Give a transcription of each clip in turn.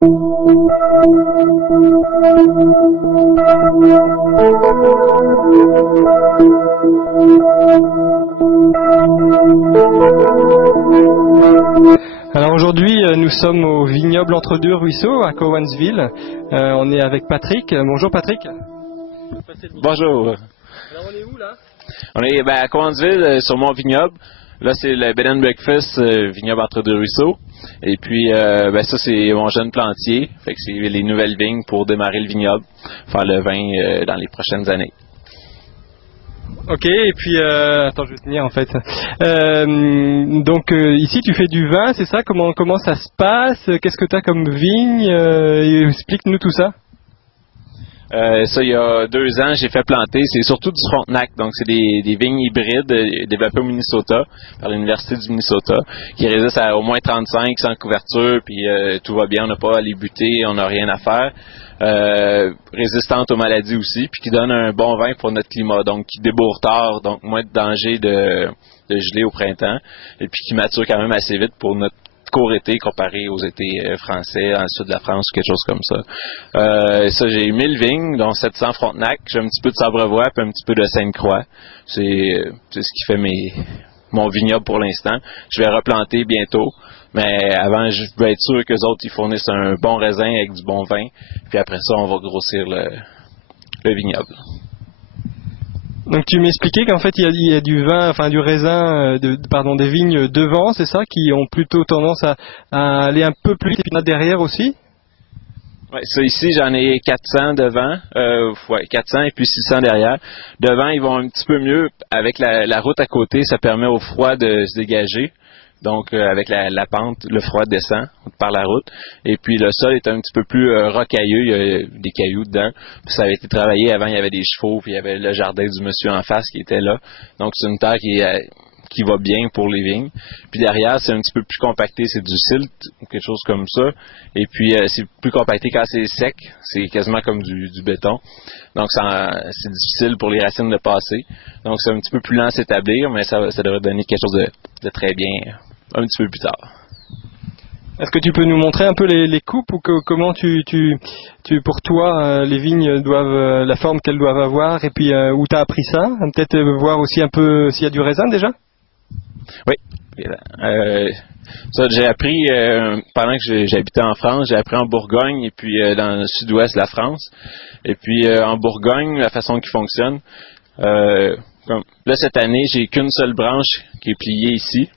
Alors aujourd'hui, nous sommes au vignoble Entre Deux Ruisseaux à Cowansville. On est avec Patrick. Bonjour Patrick. Bonjour. Alors on est où là? On est à Cowansville, sur mon vignoble. Là, c'est le Bed and Breakfast vignoble Entre Deux Ruisseaux. Et puis, ça, c'est mon jeune plantier. Fait que c'est les nouvelles vignes pour démarrer le vignoble, faire le vin dans les prochaines années. Ok, et puis, attends, je vais tenir en fait. Donc ici, tu fais du vin, c'est ça? Comment ça se passe? Qu'est-ce que tu as comme vigne? Explique-nous tout ça. Ça, il y a 2 ans, j'ai fait planter. C'est surtout du Frontenac. Donc, c'est des vignes hybrides développées au Minnesota, par l'Université du Minnesota, qui résistent à au moins 35, sans couverture, puis tout va bien, on n'a pas à les buter, on n'a rien à faire. Résistantes aux maladies aussi, puis qui donnent un bon vin pour notre climat. Donc, qui débourre tard, donc moins de danger de geler au printemps, et puis qui mature quand même assez vite pour notre court été comparé aux étés français, dans le sud de la France, quelque chose comme ça. Ça, j'ai 1000 vignes, dont 700 Frontenac, j'ai un petit peu de Sabrevois, puis un petit peu de Sainte-Croix. C'est ce qui fait mon vignoble pour l'instant. Je vais replanter bientôt, mais avant, je vais être sûr qu'eux autres, ils fournissent un bon raisin avec du bon vin, puis après ça, on va grossir le vignoble. Donc tu m'expliquais qu'en fait il y a du vin, enfin du raisin, des vignes devant, c'est ça, qui ont plutôt tendance à aller un peu plus vite, et puis derrière aussi. Ouais, ça ici j'en ai 400 devant, 400 et puis 600 derrière. Devant ils vont un petit peu mieux avec la route à côté, ça permet au froid de se dégager. Donc, avec la pente, le froid descend par la route. Et puis, le sol est un petit peu plus rocailleux. Il y a des cailloux dedans. Puis, ça avait été travaillé avant. Il y avait des chevaux. Puis, il y avait le jardin du monsieur en face qui était là. Donc, c'est une terre qui va bien pour les vignes. Puis, derrière, c'est un petit peu plus compacté. C'est du silt ou quelque chose comme ça. Et puis, c'est plus compacté quand c'est sec. C'est quasiment comme du béton. Donc, c'est difficile pour les racines de passer. Donc, c'est un petit peu plus lent à s'établir. Mais ça devrait donner quelque chose de très bien un petit peu plus tard. Est-ce que tu peux nous montrer un peu les coupes ou comment pour toi les vignes doivent la forme qu'elles doivent avoir et puis où tu as appris ça? Peut-être voir aussi un peu s'il y a du raisin déjà? Oui. Ça, j'ai appris pendant que j'habitais en France, j'ai appris en Bourgogne et puis dans le sud-ouest de la France. Et puis en Bourgogne, la façon qui fonctionne, là cette année, j'ai qu'une seule branche qui est pliée ici.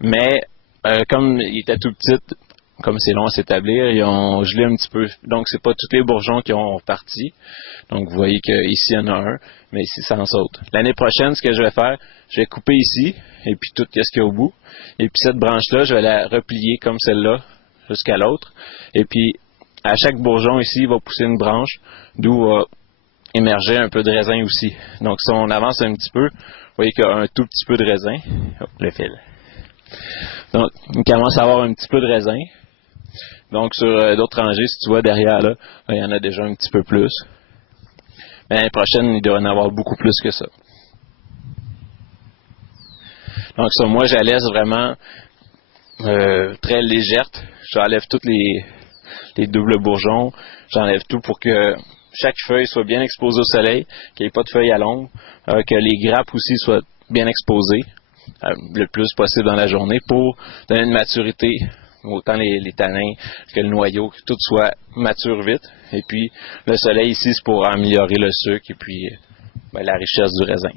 Mais comme il était tout petit, comme c'est long à s'établir, ils ont gelé un petit peu. Donc, c'est pas tous les bourgeons qui ont parti. Donc, vous voyez qu'ici, il y en a un, mais ici, ça en saute. L'année prochaine, ce que je vais faire, je vais couper ici, et puis tout ce qu'il y a au bout. Et puis, cette branche-là, je vais la replier comme celle-là, jusqu'à l'autre. Et puis, à chaque bourgeon ici, il va pousser une branche, d'où va émerger un peu de raisin aussi. Donc, si on avance un petit peu, vous voyez qu'il y a un tout petit peu de raisin. Oh, le fil. Donc, il commence à avoir un petit peu de raisin. Donc, sur d'autres rangées, si tu vois derrière, là, il y en a déjà un petit peu plus. Mais l'année prochaine, il devrait en avoir beaucoup plus que ça. Donc, ça, moi, je la laisse vraiment très légère. J'enlève tous les doubles bourgeons. J'enlève tout pour que chaque feuille soit bien exposée au soleil, qu'il n'y ait pas de feuilles à l'ombre, que les grappes aussi soient bien exposées le plus possible dans la journée pour donner une maturité, autant les tanins que le noyau, que tout soit mature vite. Et puis, le soleil ici, c'est pour améliorer le sucre et puis la richesse du raisin.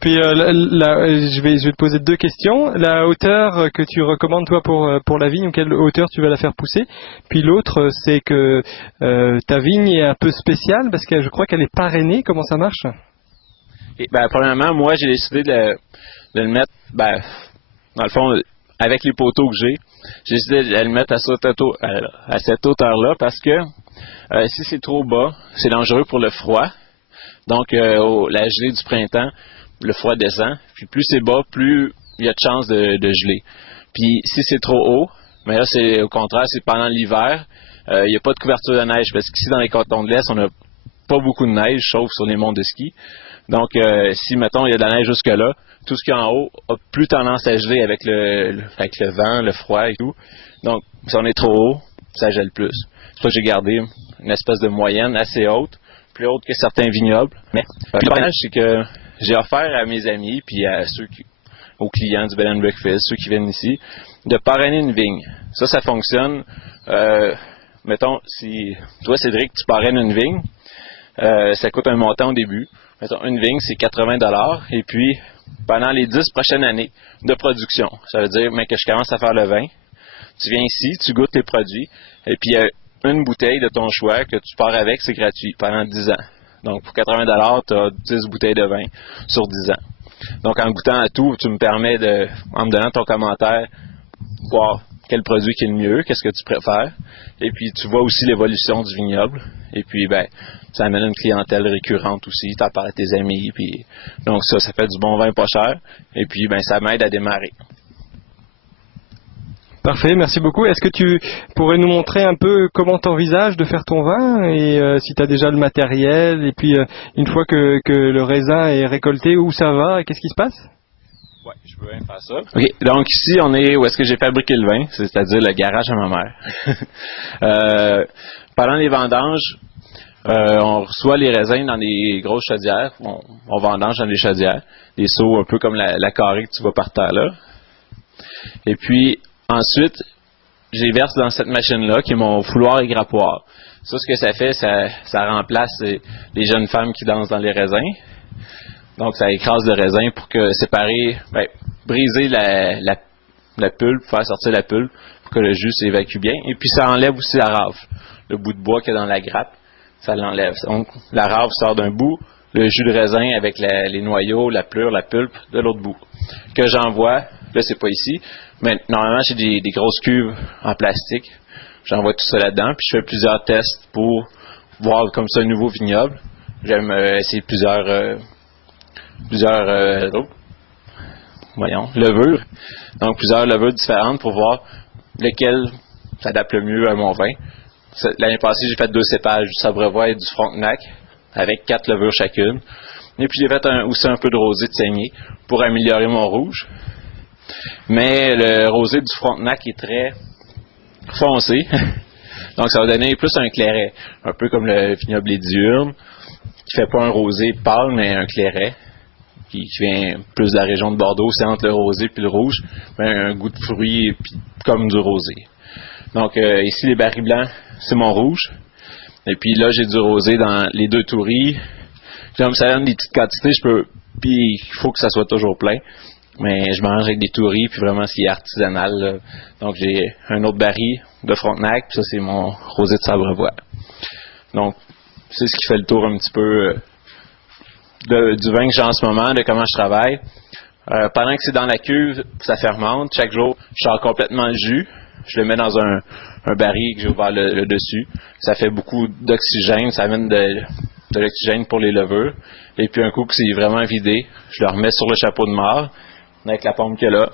Puis je vais te poser 2 questions. La hauteur que tu recommandes toi pour la vigne, ou quelle hauteur tu vas la faire pousser. Puis l'autre, c'est que ta vigne est un peu spéciale parce que je crois qu'elle est parrainée. Comment ça marche? Et, premièrement, moi, j'ai décidé de le mettre, dans le fond, avec les poteaux que j'ai décidé de le mettre à cette hauteur-là parce que si c'est trop bas, c'est dangereux pour le froid. Donc, la gelée du printemps, le froid descend. Puis plus c'est bas, plus il y a de chances de geler. Puis si c'est trop haut, mais là, c'est au contraire, c'est pendant l'hiver, il n'y a pas de couverture de neige parce qu'ici, dans les cantons de l'Est, on a pas beaucoup de neige, sauf sur les monts de ski. Donc, si, mettons, il y a de la neige jusque-là, tout ce qui est en haut a plus tendance à geler avec avec le vent, le froid et tout. Donc, si on est trop haut, ça gèle plus. C'est pour ça que j'ai gardé une espèce de moyenne assez haute, plus haute que certains vignobles. Mais le problème, c'est que j'ai offert à mes amis, puis à aux clients du Bed and Breakfast, ceux qui viennent ici, de parrainer une vigne. Ça fonctionne. Mettons, si toi, Cédric, tu parraines une vigne, ça coûte un montant au début. Mettons, une vigne, c'est 80 $. Et puis, pendant les 10 prochaines années de production, ça veut dire que je commence à faire le vin, tu viens ici, tu goûtes les produits, et puis il y a une bouteille de ton choix que tu pars avec, c'est gratuit, pendant 10 ans. Donc, pour 80 $, tu as 10 bouteilles de vin sur 10 ans. Donc, en goûtant à tout, tu me permets en me donnant ton commentaire, voir quel produit qui est le mieux, qu'est-ce que tu préfères. Et puis, tu vois aussi l'évolution du vignoble. Et puis, ça amène une clientèle récurrente aussi. Tu en parles à tes amis. Puis, donc, ça fait du bon vin pas cher. Et puis, ça m'aide à démarrer. Parfait, merci beaucoup. Est-ce que tu pourrais nous montrer un peu comment tu envisages de faire ton vin et si tu as déjà le matériel et puis une fois que le raisin est récolté, où ça va et qu'est-ce qui se passe? Oui, je peux bien faire ça. OK, donc ici, on est où est-ce que j'ai fabriqué le vin, c'est-à-dire le garage à ma mère. Pendant les vendanges, on reçoit les raisins dans des grosses chaudières. On vendange dans des chaudières, des seaux un peu comme la carrée que tu vois par terre là. Et puis, ensuite, je les verse dans cette machine-là, qui est mon fouloir et grappoir. Ça, ce que ça fait, ça remplace les jeunes femmes qui dansent dans les raisins. Donc, ça écrase le raisin pour séparer, briser la pulpe, faire sortir la pulpe pour que le jus s'évacue bien. Et puis, ça enlève aussi la rave. Le bout de bois qu'il y a dans la grappe, ça l'enlève. Donc, la rave sort d'un bout, le jus de raisin avec les noyaux, la pleure, la pulpe de l'autre bout. Que j'envoie, là, c'est pas ici, mais normalement, j'ai des grosses cuves en plastique. J'envoie tout ça là-dedans, puis je fais plusieurs tests pour voir comme ça un nouveau vignoble. J'aime essayer plusieurs levures. Donc, plusieurs levures différentes pour voir lequel s'adapte le mieux à mon vin. L'année passée, j'ai fait 2 cépages, du Sabrevois et du Frontenac, avec 4 levures chacune. Et puis, j'ai fait aussi un peu de rosé de saignée pour améliorer mon rouge. Mais le rosé du Frontenac est très foncé. Donc, ça va donner plus un clairet. Un peu comme le vignoble Les Diurnes, qui fait pas un rosé pâle, mais un clairet, qui vient plus de la région de Bordeaux. C'est entre le rosé et le rouge. Un goût de fruits comme du rosé. Donc, ici, les barils blancs, c'est mon rouge. Et puis là, j'ai du rosé dans les 2 touris. Comme ça donne des petites quantités, puis il faut que ça soit toujours plein. Mais je mange avec des touris, puis vraiment, c'est artisanal. Là. Donc, j'ai un autre baril de Frontenac, puis ça, c'est mon rosé de Sabrevois. Donc, c'est ce qui fait le tour un petit peu du vin que j'ai en ce moment, de comment je travaille. Pendant que c'est dans la cuve, ça fermente. Chaque jour, je sors complètement le jus. Je le mets dans un baril que j'ai ouvert le dessus. Ça fait beaucoup d'oxygène, ça amène de l'oxygène pour les levures. Et puis un coup que c'est vraiment vidé, je le remets sur le chapeau de mort avec la pompe qu'il y a là.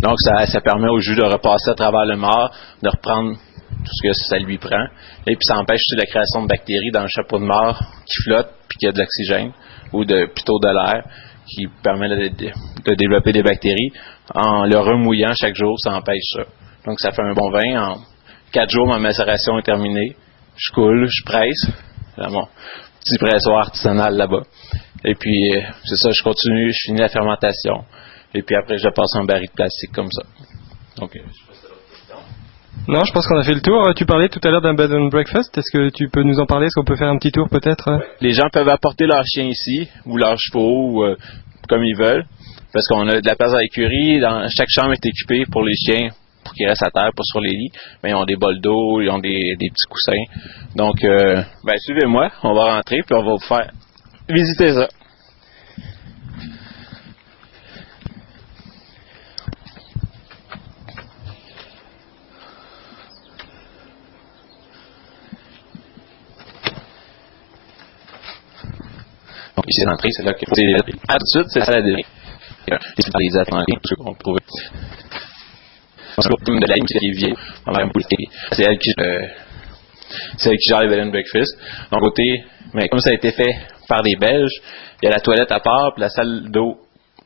Donc ça permet au jus de repasser à travers le mort, de reprendre tout ce que ça lui prend. Et puis ça empêche aussi la création de bactéries dans le chapeau de mort qui flotte puis qui a de l'oxygène ou plutôt de l'air qui permet de développer des bactéries. En le remouillant chaque jour, ça empêche ça. Donc ça fait un bon vin. En 4 jours, ma macération est terminée. Je coule, je presse. C'est mon petit pressoir artisanal là-bas. Et puis, c'est ça, je continue, je finis la fermentation. Et puis après, je le passe en baril de plastique comme ça. Donc, Non, je pense qu'on a fait le tour. Tu parlais tout à l'heure d'un bed and breakfast. Est-ce que tu peux nous en parler? Est-ce qu'on peut faire un petit tour peut-être? Les gens peuvent apporter leurs chiens ici, ou leurs chevaux, ou, comme ils veulent. Parce qu'on a de la place à l'écurie. Chaque chambre est équipée pour les chiens, pour qu'ils restent à terre, pas sur les lits. Mais ils ont des bols d'eau, ils ont des petits coussins. Donc, suivez-moi, on va rentrer, puis on va vous faire visiter ça. Donc ici l'entrée, c'est là qu'il faut tout de suite, c'est ça la dérive. Les Atlantiques, ceux qu'on trouve. C'est de la ligne qui est vieille. C'est elle qui C'est qui gère les bed and breakfast. Donc, côté, mais comme ça a été fait par des Belges, il y a la toilette à part, puis la salle d'eau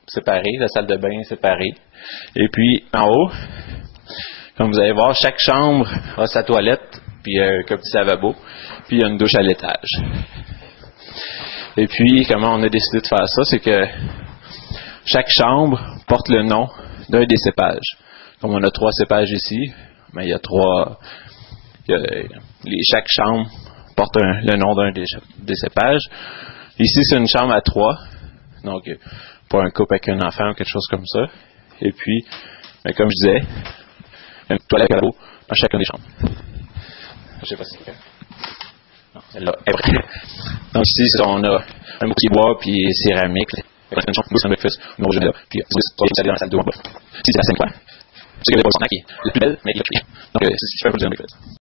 séparée, la salle de bain séparée. Et puis, en haut, comme vous allez voir, chaque chambre a sa toilette, puis un petit lavabo, puis il y a une douche à l'étage. Et puis, comment on a décidé de faire ça, c'est que chaque chambre porte le nom d'un des cépages. Comme on a 3 cépages ici, mais il y a 3... chaque chambre porte le nom d'un des cépages. Ici, c'est une chambre à 3, donc pour un couple avec un enfant ou quelque chose comme ça. Et puis, comme je disais, une toilette à l'eau dans chacune des chambres. Je sais pas si... Non, celle-là est vraie. Donc ici, on a un bouquet bois puis céramique. Une chambre, un breakfast, une autre là, puis dans la salle d'eau en bas. Ici, c'est la 5 fois. C'est le snack qui est la plus belle, mais il y a donc, c'est super pour le breakfast.